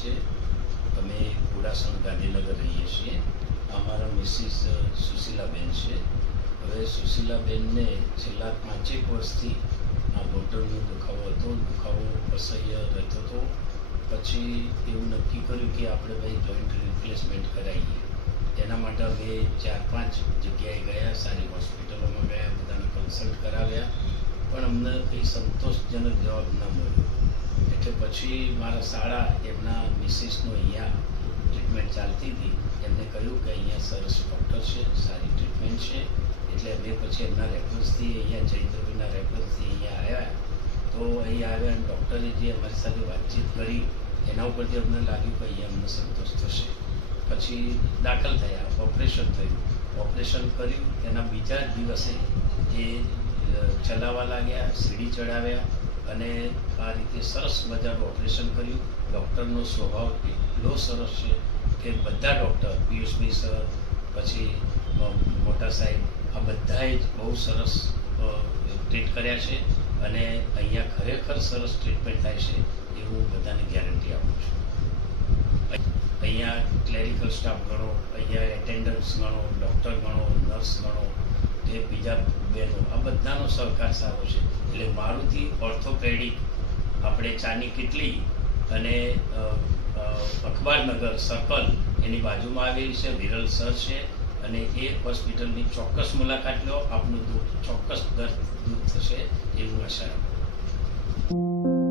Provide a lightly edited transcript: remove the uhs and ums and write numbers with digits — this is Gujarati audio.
છે। અમે ઘોડાસણ ગાંધીનગર રહીએ છીએ। અમારા મિસિસ સુશીલાબેન છે। હવે સુશીલાબેનને છેલ્લા 5 વર્ષથી આ ઘૂંટણનો દુખાવો અસહ્ય રહેતો હતો। પછી એવું નક્કી કર્યું કે આપણે ભાઈ જોઈન્ટ રિપ્લેસમેન્ટ કરાવીએ। એના માટે અમે 4-5 જગ્યાએ ગયા, સારી હોસ્પિટલોમાં ગયા, બધાને કન્સલ્ટ કરાવ્યા, પણ અમને કંઈ સંતોષજનક જવાબ ન મળ્યો। એટલે પછી મારા શાળા એમના મિસિસનું અહીંયા ટ્રીટમેન્ટ ચાલતી હતી, એમને કહ્યું કે અહીંયા સરસ ડૉક્ટર છે, સારી ટ્રીટમેન્ટ છે। એટલે અમે પછી એમના રેફરન્સથી અહીંયા જયદ્રવીના રેફરન્સથી અહીંયા આવ્યા। તો અહીંયા આવ્યા અને ડૉક્ટરે જે અમારી સાથે વાતચીત કરી એના ઉપરથી અમને લાગ્યું કે અહીંયા અમને સંતોષ થશે। પછી દાખલ થયા, ઓપરેશન થયું। ઓપરેશન કર્યું એના બીજા જ દિવસે એ ચલાવવા લાગ્યા, સીડી ચડાવ્યા અને આ રીતે સરસ મજાનું ઓપરેશન કર્યું। ડૉક્ટરનો સ્વભાવ એટલો સરસ છે કે બધા ડૉક્ટર, પિયુષભાઈ સર, પછી મોટા સાહેબ, આ બધાએ જ બહુ સરસ ટ્રીટ કર્યા છે અને અહીંયા ખરેખર સરસ ટ્રીટમેન્ટ થાય છે એવું બધાને ગેરંટી આપું છું। અહીંયા ક્લેરિકલ સ્ટાફ ગણો, અહીંયા એટેન્ડન્ટ્સ ગણો, ડૉક્ટર ગણો, નર્સ ગણો, જે બીજા બહેનો, આ બધાનો સહકાર સારો છે। એટલે મારુતિ ઓર્થોપેડિક આપણે ચાની કિટલી અને અખબારનગર સર્કલ એની બાજુમાં આવેલી છે, વિરલ સર છે અને એ હોસ્પિટલની ચોક્કસ મુલાકાત લો, આપનું દુઃખ ચોક્કસ દૂર થશે એવું આશા રાખું।